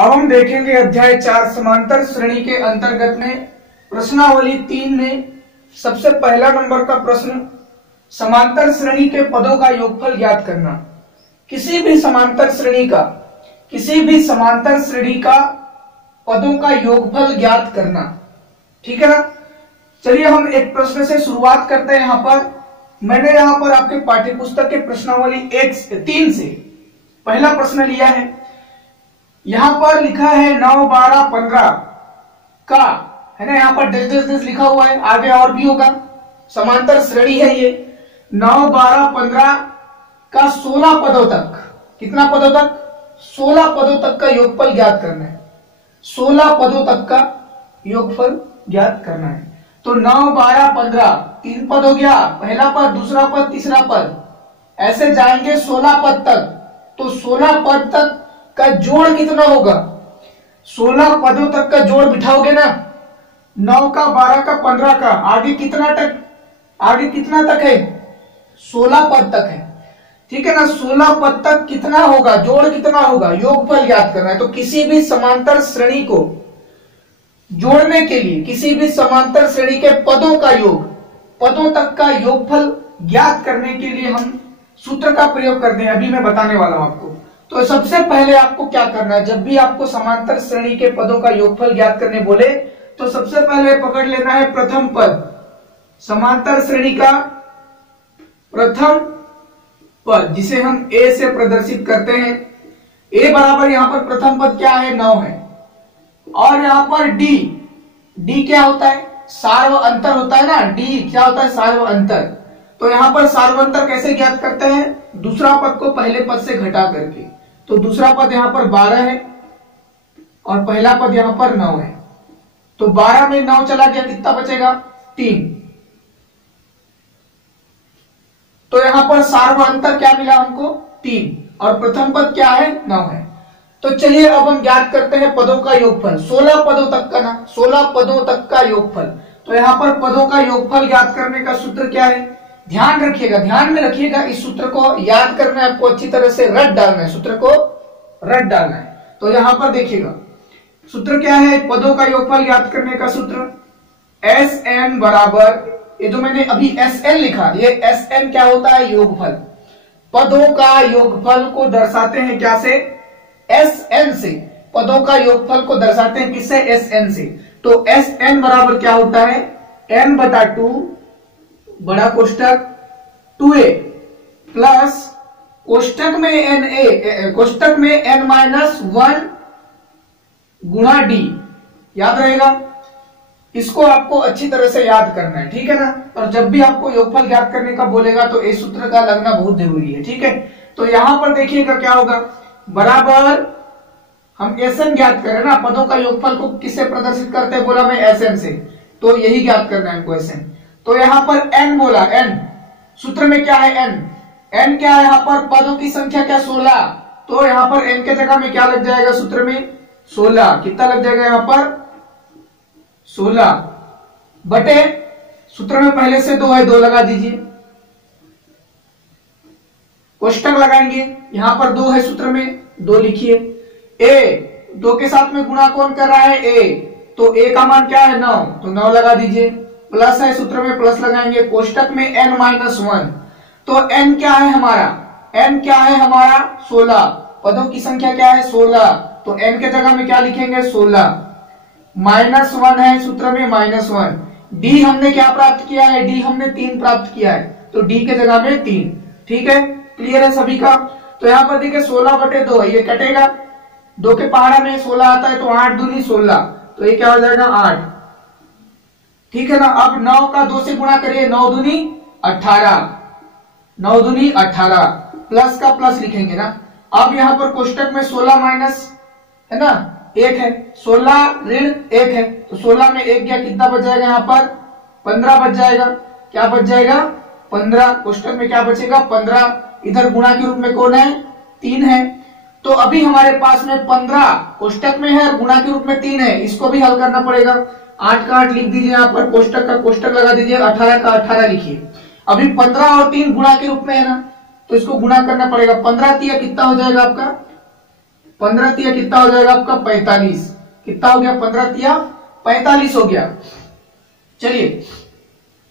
अब हम देखेंगे अध्याय 4 समांतर श्रेणी के अंतर्गत में प्रश्नावली 3 में सबसे पहला नंबर का प्रश्न, समांतर श्रेणी के पदों का योगफल ज्ञात करना। किसी भी समांतर श्रेणी का पदों का योगफल ज्ञात करना। ठीक है ना। चलिए हम एक प्रश्न से शुरुआत करते हैं। यहां पर मैंने यहां पर आपके पाठ्यपुस्तक के प्रश्नावली 3 से पहला प्रश्न लिया है। यहां पर लिखा है 9, 12, 15 का, है ना, यहां पर डैश डैश डैश लिखा हुआ है, आगे और भी होगा। समांतर श्रेणी है ये। 9, 12, 15 का 16 पदों तक, कितना पदों तक? 16 पदों तक का योगफल ज्ञात करना है। 16 पदों तक का योगफल ज्ञात करना है। तो 9, 12, 15 3 पद हो गया, पहला पद, दूसरा पद, तीसरा पद, ऐसे जाएंगे 16 पद तक। तो 16 पद तक का जोड़ कितना होगा? 16 पदों तक का जोड़ बिठाओगे ना, 9 का, 12 का, 15 का, आगे कितना तक है? 16 पद तक है। ठीक है ना। 16 पद तक कितना होगा, जोड़ कितना होगा, योगफल ज्ञात करना है। तो किसी भी समांतर श्रेणी को जोड़ने के लिए, किसी भी समांतर श्रेणी के पदों तक का योगफल ज्ञात करने के लिए हम सूत्र का प्रयोग करते हैं। अभी मैं बताने वाला हूं आपको। तो सबसे पहले आपको क्या करना है, जब भी आपको समांतर श्रेणी के पदों का योगफल ज्ञात करने बोले तो सबसे पहले पकड़ लेना है प्रथम पद, समांतर श्रेणी का प्रथम पद, जिसे हम ए से प्रदर्शित करते हैं। ए बराबर यहां पर प्रथम पद क्या है? 9 है। और यहां पर डी क्या होता है? सार्व अंतर होता है ना। डी क्या होता है? सार्व अंतर। तो यहां पर सार्व अंतर कैसे ज्ञात करते हैं? दूसरा पद को पहले पद से घटा करके। तो दूसरा पद यहां पर 12 है और पहला पद यहां पर 9 है। तो 12 में 9 चला गया, कितना बचेगा? 3। तो यहां पर सार्व अंतर क्या मिला हमको? 3। और प्रथम पद क्या है? 9 है। तो चलिए अब हम ज्ञात करते हैं पदों का योगफल, 16 पदों तक का ना, 16 पदों तक का योगफल। तो यहां पर पदों का योगफल ज्ञात करने का सूत्र क्या है? ध्यान में रखिएगा, इस सूत्र को याद करना है आपको, अच्छी तरह से रट डालना है, सूत्र को रट डालना है। तो यहां पर देखिएगा सूत्र क्या है पदों का योगफल ज्ञात करने का सूत्र, Sn बराबर, ये जो मैंने अभी Sn लिखा, ये Sn क्या होता है? योगफल। पदों का योगफल को दर्शाते हैं क्या से? Sn से। पदों का योगफल को दर्शाते हैं किससे? Sn से। तो Sn बराबर क्या होता है? n/2 बड़ा कोष्टक 2a प्लस कोष्टक में n-1 गुणा d। याद रहेगा, इसको आपको अच्छी तरह से याद करना है। ठीक है ना। और जब भी आपको योगफल ज्ञात करने का बोलेगा तो इस सूत्र का लगना बहुत जरूरी है। ठीक है। तो यहां पर देखिएगा क्या होगा, बराबर हम Sn ज्ञात करें ना, पदों का योगफल को किससे प्रदर्शित करते हैं बोला मैं? Sn से। तो यही ज्ञात करना है हमको, Sn। तो यहां पर n बोला, n सूत्र में क्या है? n क्या है? यहां पर पदों की संख्या क्या? 16। तो यहां पर n के जगह में क्या लग जाएगा सूत्र में? 16। कितना लग जाएगा यहां पर? 16 बटे, सूत्र में पहले से 2 है, 2 लगा दीजिए, कोष्टक लगाएंगे, यहां पर 2 है, सूत्र में 2 लिखिए। a 2 के साथ में गुणा कौन कर रहा है? a। तो a का मान क्या है? 9। तो 9 लगा दीजिए, प्लस है, सूत्र में प्लस लगाएंगे, कोष्टक में n-1। तो n क्या है हमारा? n क्या है हमारा? 16। पदों की संख्या क्या है? 16। तो n के जगह में क्या लिखेंगे? 16। -1 है, सूत्र में -1। d हमने क्या प्राप्त किया है? d हमने 3 प्राप्त किया है, तो d के जगह में 3। ठीक है, क्लियर है सभी का। तो यहां पर देखिए 16/2 है, ये कटेगा, 2 के पहाड़ा में 16 आता है, तो 8 दूनी 16, तो ये क्या हो जाएगा? 8। ठीक है ना। अब 9 का 2 से गुणा करिए, 9 दूनी 18, 9 दूनी 18, प्लस का प्लस लिखेंगे ना। अब यहां पर कोष्टक में 16 माइनस है ना 1 है, 16 ऋण 1 है, तो 16 में 1 गया, कितना बच जाएगा यहां पर? 15 बच जाएगा। क्या बच जाएगा? 15। कोष्टक में क्या बचेगा? 15। इधर गुणा के रूप में कौन है? 3 है। तो अभी हमारे पास में 15 कोष्टक में है और गुणा के रूप में 3 है, इसको भी हल करना पड़ेगा। 8 का 8 लिख दीजिए, यहाँ पर कोष्टक का कोष्टक लगा दीजिए, 18 का 18 लिखिए। अभी 15 और 3 गुणा के रूप में है ना, तो इसको गुणा करना पड़ेगा। 15 3 कितना हो जाएगा आपका? 15 तिया कितना हो जाएगा आपका 45। कितना हो गया 15 तिया 45 हो गया। चलिए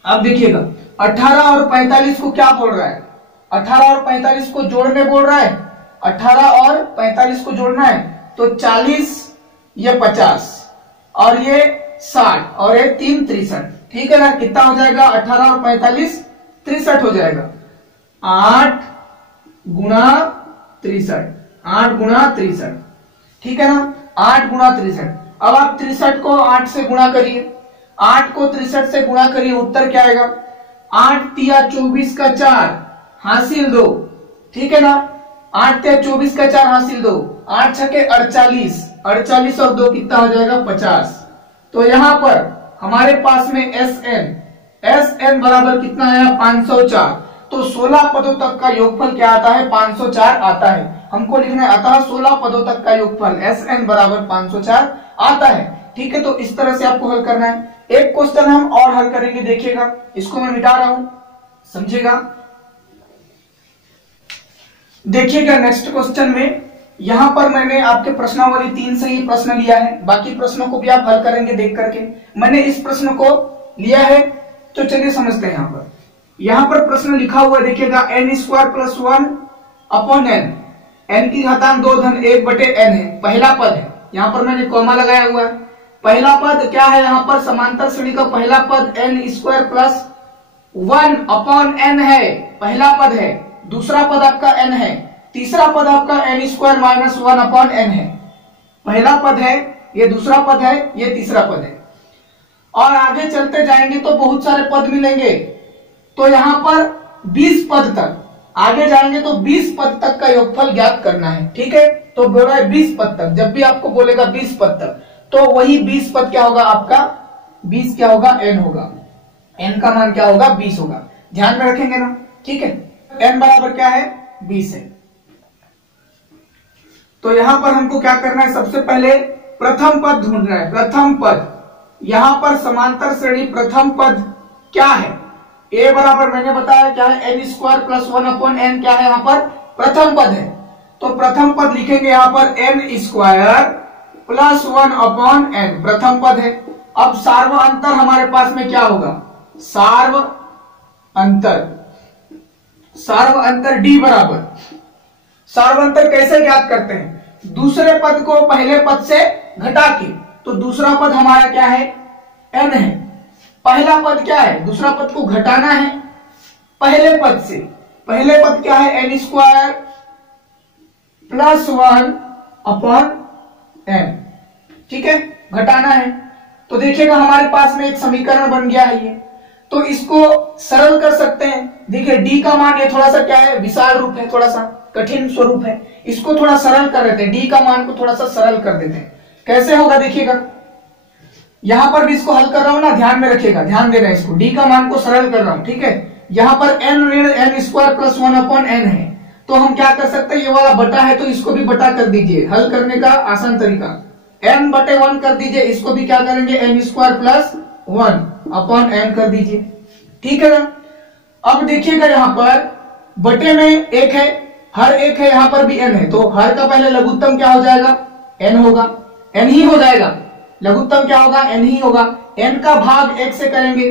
अब देखिएगा 18 और 45 को क्या बोल रहा है, 18 और 45 को जोड़ने बोल रहा है। 18 और 45 को जोड़ना है तो 40 ये 50 और ये 60 और ये 3 63। ठीक है ना, कितना हो जाएगा 18 और 45 63 हो जाएगा। 8 गुणा 63, 8 गुणा 63। ठीक है ना, 8 गुणा 63। अब आप 63 को 8 से गुणा करिए, 8 को 63 से गुणा करिए, उत्तर क्या आएगा 8 तिया 24 का 4 हासिल 2। ठीक है ना, 8 तिया 24 का 4 हासिल 2, 8 छके 48, 48 और 2 कितना हो जाएगा 50। तो यहां पर हमारे पास में SN बराबर कितना आया 504। तो 16 पदों तक का योगफल क्या आता है 504 आता है। हमको लिखना है अतः 16 पदों तक का योगफल SN बराबर 504 आता है। ठीक है, तो इस तरह से आपको हल करना है। एक क्वेश्चन हम और हल करेंगे, देखिएगा, इसको मैं मिटा रहा हूं, समझिएगा। देखिएगा नेक्स्ट क्वेश्चन में यहां पर मैंने आपके प्रश्नावली 3 से ही प्रश्न लिया है, बाकी प्रश्नों को भी आप हल करेंगे देख करके। मैंने इस प्रश्न को लिया है, तो चलिए समझते हैं। यहां पर प्रश्न लिखा हुआ है, देखिएगा n² + 1 अपॉन n, n की घातांक 2 धन 1 बटे n है, पहला पद है। यहां पर मैंने कॉमा लगाया हुआ है। पहला पद क्या है, यहां पर समांतर श्रेणी का पहला पद n² + 1 अपॉन n है, पहला पद है। दूसरा पद आपका n है, तीसरा पद आपका n² - 1 अपॉन n है। पहला पद है, ये दूसरा पद है, ये तीसरा पद है। और आगे चलते जाएंगे तो बहुत सारे पद मिलेंगे। तो यहां पर 20 पद तक आगे जाएंगे तो 20 पद तक का योगफल ज्ञात करना है। ठीक है, तो बोला है 20 पद तक। जब भी आपको बोलेगा 20 पद तक, तो वही 20 पद क्या होगा आपका 20 क्या होगा n होगा, n का मान क्या होगा 20 होगा। ध्यान में रखेंगे ना। ठीक है, n बराबर क्या है 20 है। तो यहां पर हमको क्या करना है, सबसे पहले प्रथम पद ढूंढना है। प्रथम पद, यहां पर समांतर श्रेणी प्रथम पद क्या है, a बराबर मैंने बताया क्या है n² + 1 अपॉन n, क्या है यहां पर प्रथम पद है। तो प्रथम पद लिखेंगे यहां पर n² + 1 अपॉन n, प्रथम पद है। अब सार्व अंतर हमारे पास में क्या होगा, सार्व अंतर d बराबर, सार्व अंतर कैसे ज्ञात करते हैं, दूसरे पद को पहले पद से घटा के। तो दूसरा पद हमारा क्या है n है, पहला पद क्या है, दूसरा पद को घटाना है पहले पद से। पहले पद क्या है n² + 1 अपॉन n। ठीक है, घटाना है। तो देखिएगा हमारे पास में एक समीकरण बन गया है ये, तो इसको सरल कर सकते हैं। देखिए d का मान, ये थोड़ा सा क्या है विशाल रूप है, थोड़ा सा कठिन स्वरूप है, इसको थोड़ा सरल कर देते हैं। d का मान को थोड़ा सा सरल कर देते हैं। कैसे होगा देखिएगा, यहां पर भी इसको हल कर रहा हूं ना, ध्यान में रखिएगा, ध्यान देना इसको, d का मान को सरल कर रहा हूं। ठीक है, यहां पर n ऋण n² + 1 अपॉन n है, तो हम क्या कर सकते हैं, ये वाला बटा है तो इसको भी बटा कर दीजिए, हल करने का आसान तरीका n बटे 1 कर दीजिए, इसको भी क्या करेंगे n² + 1 अपॉन n कर दीजिए। ठीक है ना। अब देखिएगा यहां पर बटे में एक है, हर एक है, यहां पर भी n है, तो हर का पहले लघुत्तम क्या हो जाएगा n होगा, n ही हो जाएगा, लघुत्तम क्या होगा n ही होगा। n का भाग 1 से करेंगे,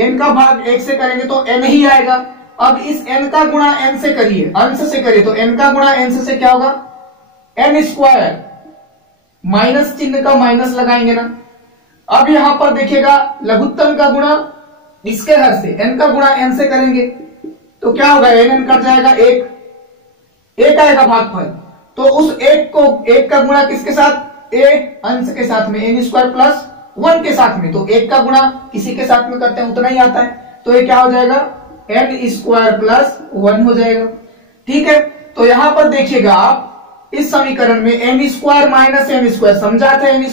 n का भाग 1 से करेंगे तो n ही आएगा। अब इस n का गुणा n से करिए, अंश से करिए, तो n का गुणा n से क्या होगा n², माइनस चिन्ह का माइनस लगाएंगे ना। अब यहां पर देखिएगा लघुत्तम का गुणा इसके हर से, n का गुणा n से करेंगे तो क्या होगा n कट जाएगा, एक आएगा भागफल। तो उस एक का गुणा किसके साथ, a अंश के साथ में, n² + 1 के साथ में। तो एक का गुणा किसी के साथ में करते हैं उतना ही आता है, तो ये क्या हो जाएगा n² + 1 हो जाएगा। ठीक है, तो यहां पर देखिएगा आप इस समीकरण में n² - n², समझा था n²,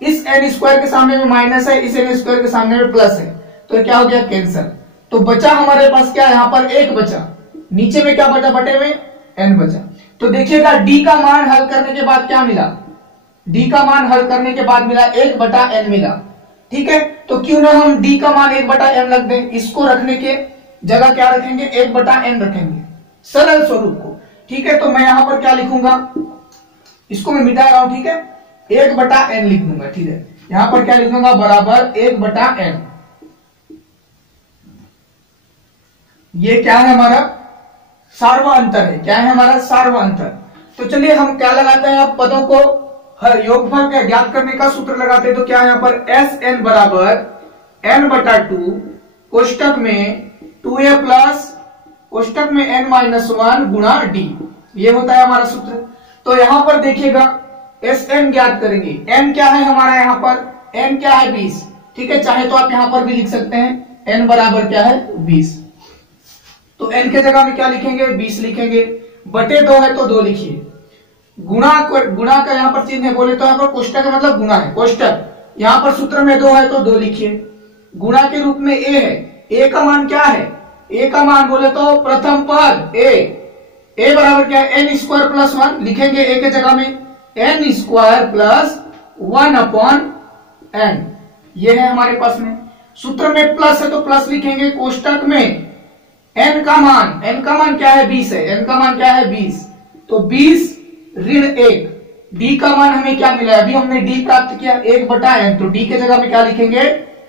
इस n² के सामने में माइनस है, इस n² के सामने में प्लस है, तो क्या हो गया कैंसल। तो बचा हमारे पास क्या, यहाँ पर 1 बचा, नीचे में क्या बचा, बटे में n बचा। तो देखिएगा d का मान हल करने के बाद क्या मिला, d का मान हल करने के बाद मिला 1/n मिला। ठीक है, तो क्यों ना हम d का मान 1/n रख दें, इसको रखने के जगह क्या रखेंगे 1/n रखेंगे, सरल स्वरूप को। ठीक है, तो मैं यहां पर क्या लिखूंगा इसको मैं मिटा रहा हूं, ठीक है, 1/n लिख दूंगा, ठीक है। यहां पर क्या लिख दूंगा, बराबर 1/n। ये क्या है हमारा सार्वअंतर है, क्या है हमारा सार्वअंतर। तो चलिए हम क्या लगाते हैं, अब पदों को हर योगफल का ज्ञात करने का सूत्र लगाते हैं। तो क्या है यहाँ पर Sn बराबर n/2 कोष्टक में 2a प्लस कोष्टक में n-1 गुणा d, ये होता है हमारा सूत्र। तो यहां पर देखिएगा Sn ज्ञात करेंगे, n क्या है हमारा, यहाँ पर n क्या है 20, ठीक है। चाहे तो आप यहां पर भी लिख सकते हैं n बराबर क्या है 20। तो n के जगह में क्या लिखेंगे, 20 लिखेंगे, बटे 2 है तो 2 लिखिए। गुणा का यहाँ पर चिन्ह है, बोले तो यहाँ पर कोष्टक का मतलब गुणा है, कोष्टक, यहाँ पर सूत्र में 2 है तो 2 लिखिए। गुणा के रूप में a है, a का मान क्या है, a का मान बोले तो प्रथम पद a बराबर क्या है n² + 1 लिखेंगे, a के जगह में n² + 1/n, ये है हमारे पास में। सूत्र में प्लस है तो प्लस लिखेंगे, कोष्टक में n का मान क्या है 20 है, n का मान क्या है 20, तो 20 ऋण 1, d का मान हमें क्या मिला है, अभी हमने d प्राप्त किया 1/n, तो d के जगह में क्या लिखेंगे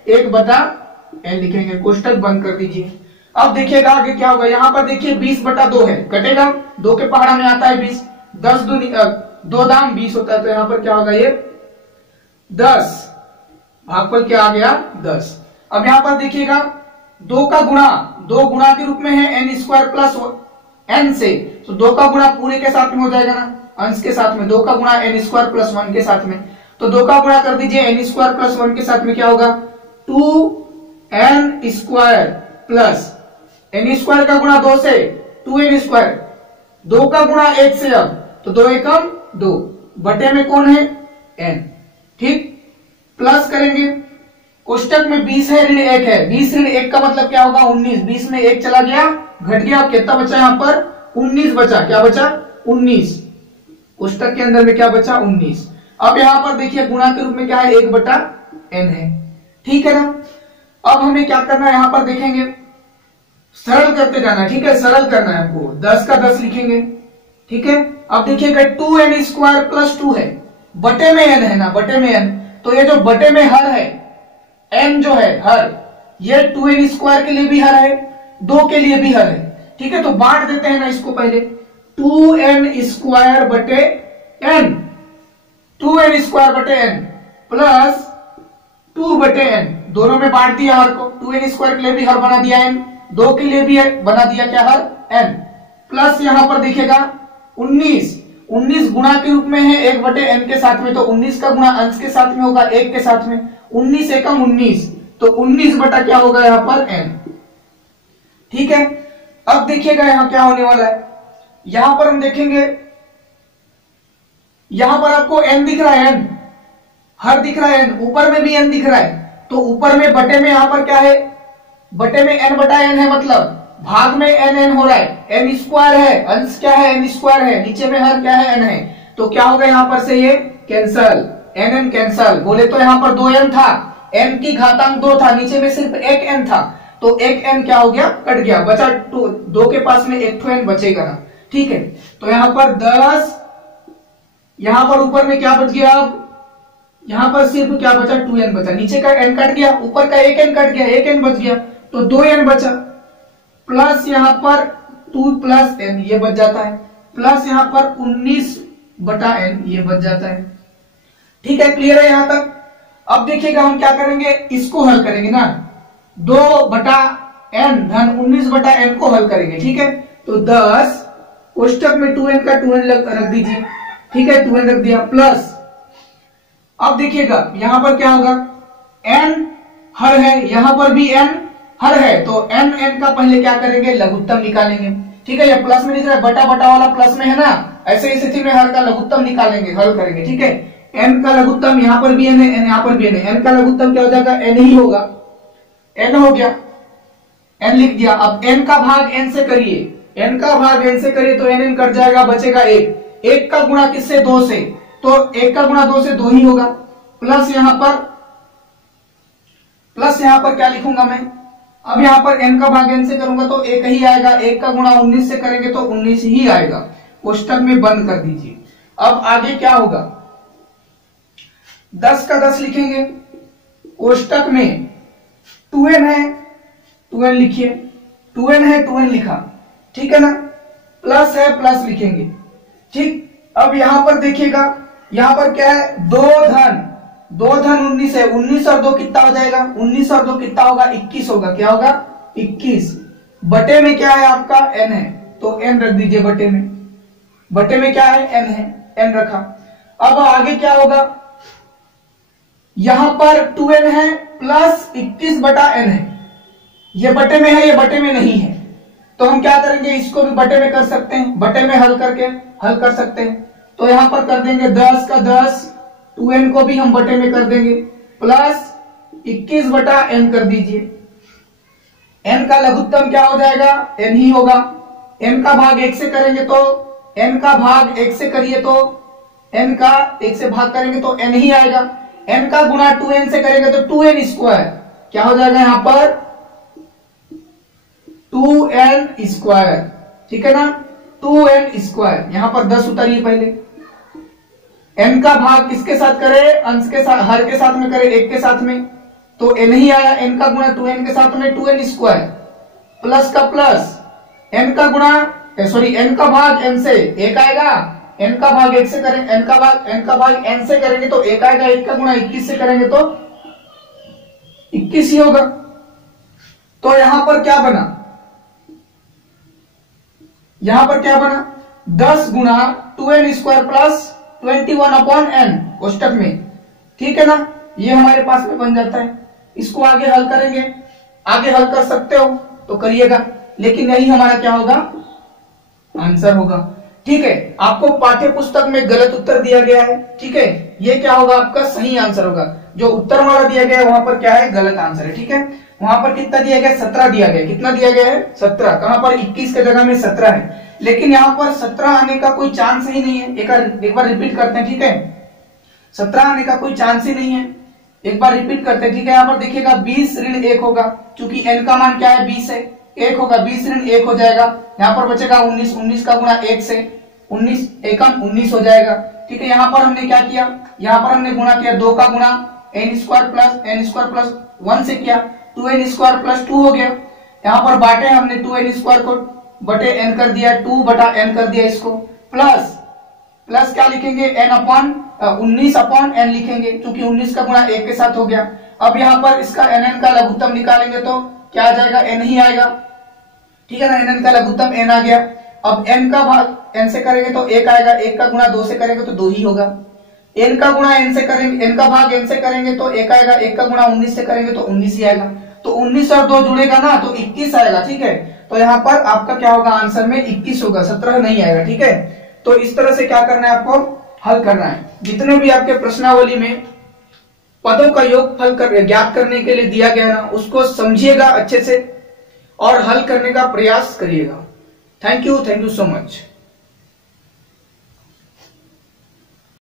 1/n लिखेंगे, कोष्टक बंद कर दीजिए। अब देखिएगा आगे क्या होगा, यहां पर देखिए 20/2 है, कटेगा, 2 के पहाड़ा में आता है 20, 10 2 दाम 20 होता है, तो यहां पर क्या होगा ये 10, भागफल क्या आ गया 10। अब यहां पर देखिएगा 2 का गुणा, 2 गुणा के रूप में है n² + n से, तो 2 का गुणा पूरे के साथ में हो जाएगा ना, अंश के साथ में, 2 का गुणा n² + 1 के साथ में, तो 2 का गुणा कर दीजिए n² + 1 के साथ में, क्या होगा 2n² प्लस n² का गुणा 2 से 2n², 2 का गुणा 1 से, अब तो 2 एकम 2, बटे में कौन है n, ठीक, प्लस करेंगे, कोष्टक में 20 है ऋण 1 है, 20 ऋण 1 का मतलब क्या होगा 19, 20 में 1 चला गया घट गया, अब कितना बचा यहाँ पर 19 बचा, क्या बचा 19, कोष्टक के अंदर में क्या बचा 19। अब यहाँ पर देखिए गुणा के रूप में क्या है 1/n है, ठीक है ना। अब हमें क्या करना है, यहाँ पर देखेंगे सरल करते जाना, ठीक है, सरल करना है हमको, 10 का 10 लिखेंगे, ठीक है। अब देखिएगा 2n² + 2 है, बटे में n है ना, बटे में n, तो ये जो बटे में हर है n जो है हर, ये 2n² के लिए भी हर है, 2 के लिए भी हर है, ठीक है। तो बांट देते हैं ना इसको पहले, 2n² बटे n, 2n² बटे n प्लस 2/n, दोनों में बांट दिया हर को, 2n² के लिए भी हर बना दिया n, 2 के लिए भी बना दिया क्या हर n, प्लस यहां पर देखिएगा 19 गुणा के रूप में है 1/n के साथ में, तो 19 का गुणा अंश के साथ में होगा 1 के साथ में, 19 एकम 19, तो 19 बटा क्या होगा यहाँ पर n, ठीक है। अब देखिएगा यहां क्या होने वाला है, यहां पर हम देखेंगे, यहां पर आपको n दिख रहा है, n हर दिख रहा है, n ऊपर में भी n दिख रहा है, तो ऊपर में बटे में यहां पर क्या है, बटे में n/n है, मतलब भाग में n हो रहा है, n² है, अंश क्या है n² है, नीचे में हर क्या है n है, तो क्या होगा यहां पर से ये कैंसल, n कैंसल, बोले तो यहां पर 2n था, n की घातांक 2 था, नीचे में सिर्फ 1n था, तो 1n क्या हो गया कट गया, बचा 2 के पास में 1n बचेगा ना, ठीक है। तो यहां पर 10, यहां पर ऊपर में क्या बच गया, अब यहां पर सिर्फ क्या बचा 2n बचा, नीचे का n कट गया, ऊपर का 1n कट गया, 1n बच गया, तो 2n बचा, प्लस यहां पर 2 + n ये बच जाता है, प्लस यहां पर 19/n ये बच जाता है, ठीक है, क्लियर है यहां तक। अब देखिएगा हम क्या करेंगे, इसको हल करेंगे ना, 2/n धन 19/n को हल करेंगे, ठीक है। तो 10 कोष्टक में 2n का 2n रख दीजिए, ठीक है, 2n रख दिया, प्लस अब देखिएगा यहां पर क्या होगा, n हर है, यहां पर भी n हर है, तो n का पहले क्या करेंगे लघुत्तम निकालेंगे, ठीक है, ये प्लस में लिख रहा है, बटा वाला प्लस में है ना, ऐसे स्थिति में हर का लघुत्तम निकालेंगे, हल करेंगे, ठीक है। n का लघुत्तम यहां पर भी n है, यहां पर भी n है, n का लघुत्तम क्या हो जाएगा n ही होगा, n हो गया, n लिख दिया। अब n का भाग n से करिए, n का भाग n से करिए तो n कट जाएगा, बचेगा 1, 1 का गुणा किससे 2 से, तो 1 का गुणा 2 से 2 ही होगा, प्लस यहां पर क्या लिखूंगा मैं, अब यहां पर n का भाग n से करूंगा तो 1 ही आएगा, 1 का गुणा 19 से करेंगे तो 19 ही आएगा, कोष्टक में बंद कर दीजिए। अब आगे क्या होगा, 10 का 10 लिखेंगे, कोष्टक में 2n है 2n लिखिए, 2n है 2n लिखा, ठीक है ना, प्लस है प्लस लिखेंगे। ठीक, अब यहां पर देखिएगा, यहां पर क्या है, 2 धन 19 है, 19 और 2 कितना हो जाएगा, 19 और 2 कितना होगा, 21 होगा। क्या होगा, 21। बटे में क्या है आपका, n है, तो n रख दीजिए बटे में, बटे में क्या है, n है, n रखा। अब आगे क्या होगा, यहां पर 2n है प्लस 21 बटा n है, ये बटे में है, ये बटे में नहीं है, तो हम क्या करेंगे, इसको भी बटे में कर सकते हैं, बटे में हल करके हल कर सकते हैं। तो यहां पर कर देंगे 10 का 10, 2n को भी हम बटे में कर देंगे, प्लस 21 बटा n कर दीजिए। n का लघुत्तम क्या हो जाएगा, n ही होगा। n का भाग 1 से करेंगे तो, n का भाग 1 से करिए तो, n का 1 से भाग करेंगे तो n ही आएगा। n का गुणा 2n से करेंगे तो 2n स्क्वायर, क्या हो जाएगा यहां पर, 2n स्क्वायर, ठीक है ना, 2n स्क्वायर। यहां पर 10 उतारिए पहले, n का भाग किसके साथ करे, अंश के साथ, हर के साथ में करे, 1 के साथ में, तो n ही आया। n का गुणा 2n के साथ में 2n स्क्वायर, प्लस का प्लस, n का गुणा सॉरी n का भाग n से 1 आएगा, n का भाग 1 से करें, n का भाग n से करेंगे तो 1 आएगा, 1 का गुणा 21 से करेंगे तो 21 ही होगा। तो यहां पर क्या बना, यहां पर क्या बना, 10 गुणा 2n square plus 21 upon n कोष्टक में, ठीक है ना, ये हमारे पास में बन जाता है। इसको आगे हल करेंगे, आगे हल कर सकते हो तो करिएगा, लेकिन यही हमारा क्या होगा, आंसर होगा। ठीक है, आपको पाठ्य पुस्तक में गलत उत्तर दिया गया है, ठीक है, ये क्या होगा, आपका सही आंसर होगा। जो उत्तर हमारा दिया गया है वहां पर क्या है, गलत आंसर है। ठीक है, वहां पर कितना दिया गया, 17 दिया गया, कितना दिया गया है, 17, कहां पर 21 के जगह में 17 है, लेकिन यहाँ पर 17 आने का कोई चांस ही नहीं है। एक बार रिपीट करते हैं, ठीक है, 17 आने का कोई चांस ही नहीं है, एक बार रिपीट करते हैं। ठीक है, यहाँ पर देखिएगा 20 ऋण 1 होगा, क्योंकि n का मान क्या है, 20 है, 1 होगा, 20 ऋण 1 हो जाएगा, यहाँ पर बचेगा 19, 19 का गुणा 1 से, 19 एकम 19 हो जाएगा। ठीक है, यहाँ पर हमने क्या किया, यहाँ पर हमने गुणा किया, 2 का गुणा n स्क्वायर प्लस 1 से किया, 2n स्क्वायर प्लस 2 हो गया। यहाँ पर बांटे हमने 2n स्क्वायर को बटे n कर दिया, 2 बटा n कर दिया इसको, प्लस प्लस क्या लिखेंगे, n अपॉन 19 अपॉन n लिखेंगे, क्योंकि 19 का गुणा 1 के साथ हो गया। अब यहाँ पर इसका nn का लघुत्तम निकालेंगे तो क्या आ जाएगा, n ही आएगा, ठीक है ना, nn का लघुत्तम n आ गया। अब n का भाग n से करेंगे तो 1 आएगा, 1 का गुणा 2 से करेंगे तो 2 ही होगा, n का गुणा n से करेंगे, n का भाग n से करेंगे तो 1 आएगा, 1 का गुणा 19 से करेंगे तो 19 ही आएगा, तो 19 और 2 जुड़ेगा ना तो 21 आएगा। ठीक है, तो यहाँ पर आपका क्या होगा, आंसर में 21 होगा, 17 नहीं आएगा। ठीक है, तो इस तरह से क्या करना है, आपको हल करना है। जितने भी आपके प्रश्नावली में पदों का योगफल ज्ञात करने के लिए दिया गया ना, उसको समझिएगा अच्छे से और हल करने का प्रयास करिएगा। Thank you so much.